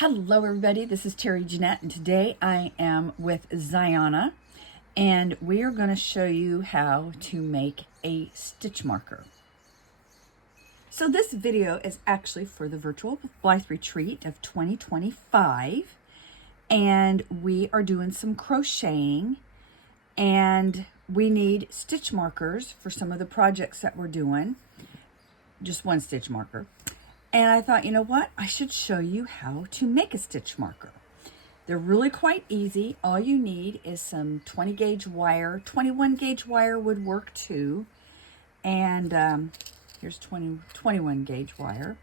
Hello everybody, this is Terry Jeanette, and today I am with Ziana, and we are going to show you how to make a stitch marker. So this video is actually for the virtual Blyth retreat of 2025, and we are doing some crocheting, and we need stitch markers for some of the projects that we're doing, just one stitch marker. And I thought, you know what? I should show you how to make a stitch marker. They're really quite easy. All you need is some 20 gauge wire. 21 gauge wire would work too. And here's 21 gauge wire.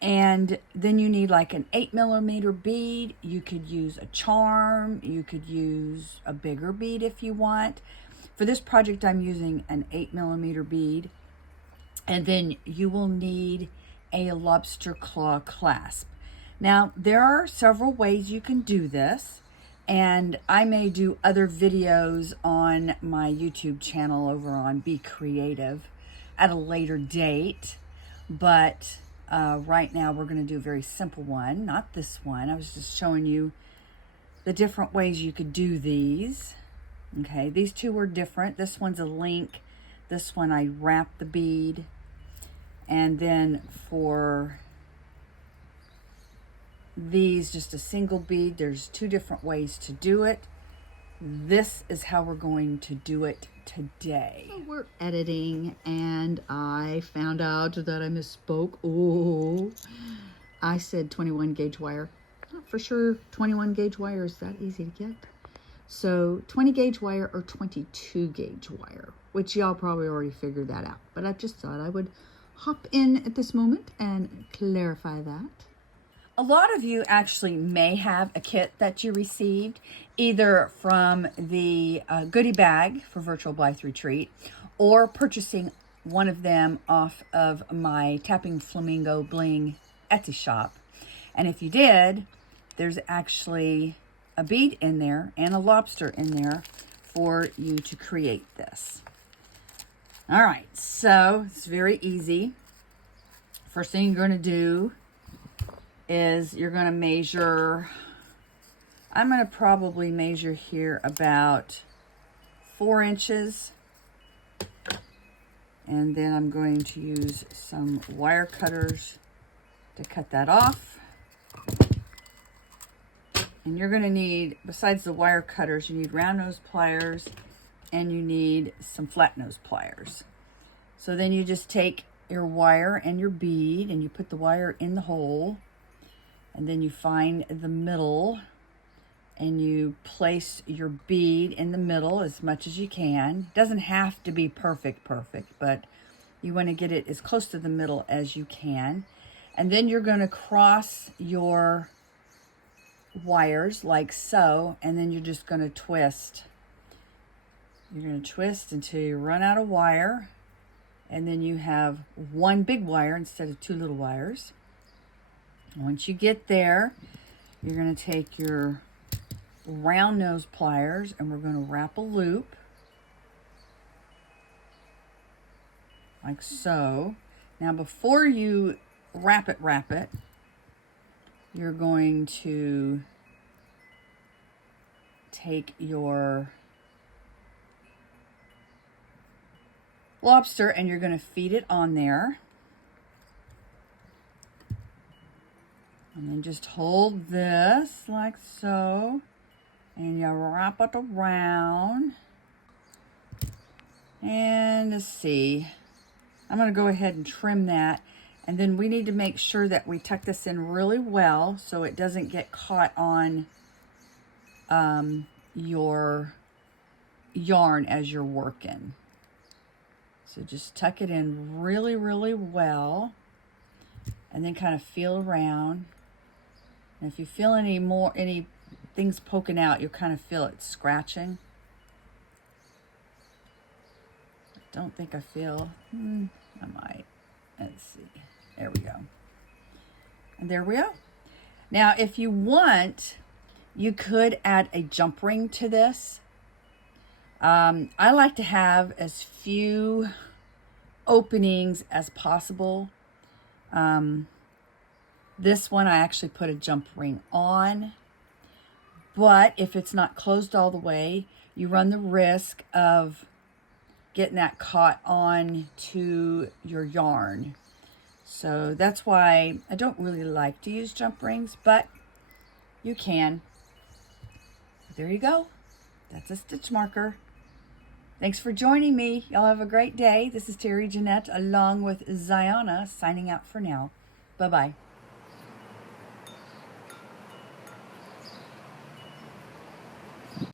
And then you need like an 8mm bead. You could use a charm. You could use a bigger bead if you want. For this project, I'm using an 8mm bead. And then you will need a lobster claw clasp. Now, there are several ways you can do this, and I may do other videos on my YouTube channel over on Be Creative at a later date, but right now we're going to do a very simple one, not this one. I was just showing you the different ways you could do these. Okay, these two are different. This one's a link. This one I wrap the bead. And then for these, just a single bead. There's two different ways to do it. This is how we're going to do it today. So we're editing, and I found out that I misspoke. Oh, I said 21 gauge wire. Not for sure 21 gauge wire is that easy to get. So 20 gauge wire or 22 gauge wire, which y'all probably already figured that out. But I just thought I would hop in at this moment and clarify that. A lot of you actually may have a kit that you received either from the goodie bag for Virtual Blyth Retreat or purchasing one of them off of my Tappingflamingobling Etsy shop. And if you did, there's actually a bead in there and a lobster in there for you to create this. All right, so it's very easy. First thing you're going to do is you're going to measure, I'm going to probably measure here about 4 inches. And then I'm going to use some wire cutters to cut that off. And you're going to need, besides the wire cutters, you need round nose pliers and you need some flat nose pliers. So then you just take your wire and your bead and you put the wire in the hole, and then you find the middle and you place your bead in the middle as much as you can. It doesn't have to be perfect, but you want to get it as close to the middle as you can. And then you're going to cross your wires like so, and then you're just going to twist. You're going to twist until you run out of wire, and then you have one big wire instead of 2 little wires. Once you get there, you're going to take your round nose pliers and we're going to wrap a loop like so. Now before you wrap it, you're going to take your lobster and you're going to feed it on there. And then just hold this like so. And you wrap it around. And let's see. I'm going to go ahead and trim that. And then we need to make sure that we tuck this in really well so it doesn't get caught on your yarn as you're working. So just tuck it in really, really well, and then kind of feel around. And if you feel any things poking out, you'll kind of feel it scratching. I don't think I feel, I might. Let's see. There we go. And there we go. Now, if you want, you could add a jump ring to this. I like to have as few openings as possible. This one I actually put a jump ring on, but if it's not closed all the way, you run the risk of getting that caught on to your yarn. So that's why I don't really like to use jump rings, but you can. There you go. That's a stitch marker. Thanks for joining me. Y'all have a great day. This is Terry Jeanette along with Ziana signing out for now. Bye-bye.